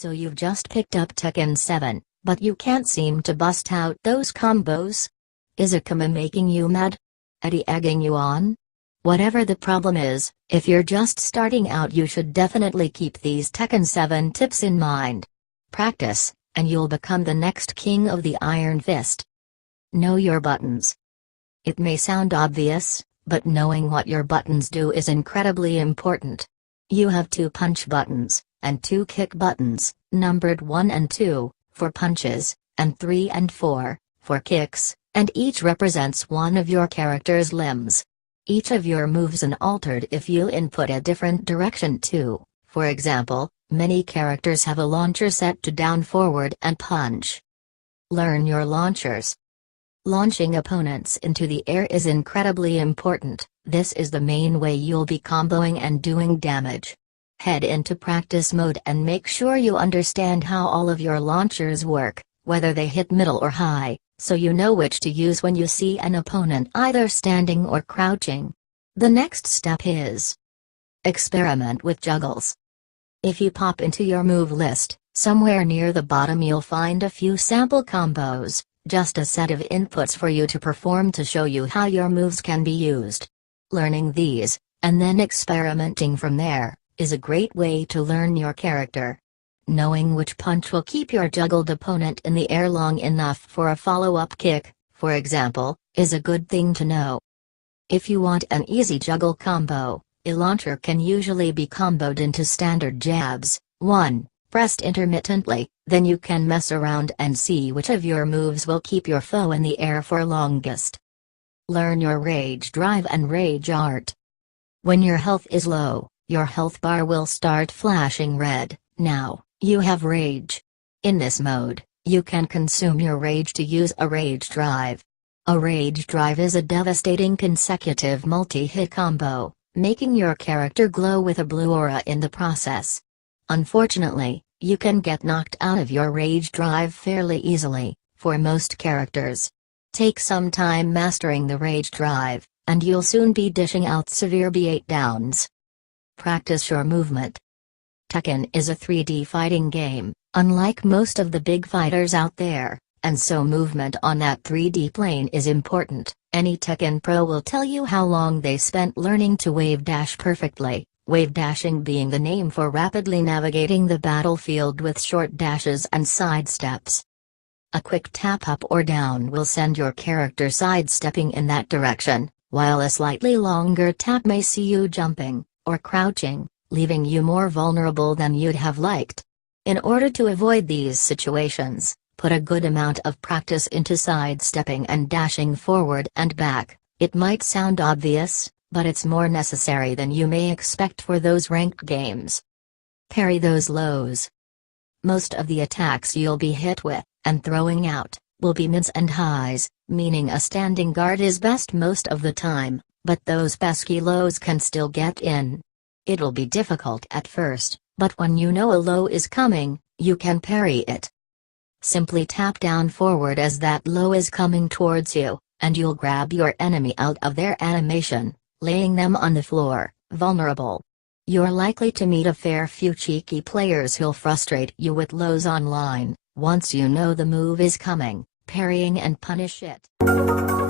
So you've just picked up Tekken 7, but you can't seem to bust out those combos? Is Akuma making you mad? Eddy egging you on? Whatever the problem is, if you're just starting out, you should definitely keep these Tekken 7 tips in mind. Practice, and you'll become the next king of the Iron Fist. Know your buttons. It may sound obvious, but knowing what your buttons do is incredibly important. You have 2 punch buttons, and 2 kick buttons, numbered 1 and 2, for punches, and 3 and 4, for kicks, and each represents one of your character's limbs. Each of your moves is altered if you input a different direction too. For example, many characters have a launcher set to down, forward, and punch. Learn your launchers. Launching opponents into the air is incredibly important. This is the main way you'll be comboing and doing damage. Head into practice mode and make sure you understand how all of your launchers work, whether they hit middle or high, so you know which to use when you see an opponent either standing or crouching. The next step is experiment with juggles. If you pop into your move list, somewhere near the bottom you'll find a few sample combos, just a set of inputs for you to perform to show you how your moves can be used. Learning these, and then experimenting from there, is a great way to learn your character. Knowing which punch will keep your juggled opponent in the air long enough for a follow-up kick, for example, is a good thing to know. If you want an easy juggle combo, a launcher can usually be comboed into standard jabs, 1, pressed intermittently, then you can mess around and see which of your moves will keep your foe in the air for longest. Learn your rage drive and rage art. When your health is low, your health bar will start flashing red. Now, you have rage. In this mode, you can consume your rage to use a rage drive. A rage drive is a devastating consecutive multi-hit combo, making your character glow with a blue aura in the process. Unfortunately, you can get knocked out of your rage drive fairly easily, for most characters. Take some time mastering the rage drive, and you'll soon be dishing out severe beatdowns. Practice your movement. Tekken is a 3D fighting game, unlike most of the big fighters out there, and so movement on that 3D plane is important. Any Tekken pro will tell you how long they spent learning to wave dash perfectly, wavedashing being the name for rapidly navigating the battlefield with short dashes and sidesteps. A quick tap up or down will send your character sidestepping in that direction, while a slightly longer tap may see you jumping, or crouching, leaving you more vulnerable than you'd have liked. In order to avoid these situations, put a good amount of practice into sidestepping and dashing forward and back. It might sound obvious, but it's more necessary than you may expect for those ranked games. Parry those lows. Most of the attacks you'll be hit with, and throwing out, will be mids and highs, meaning a standing guard is best most of the time, but those pesky lows can still get in. It'll be difficult at first, but when you know a low is coming, you can parry it. Simply tap down forward as that low is coming towards you, and you'll grab your enemy out of their animation, laying them on the floor, vulnerable. You're likely to meet a fair few cheeky players who'll frustrate you with lows online. Once you know the move is coming, parrying and punish it.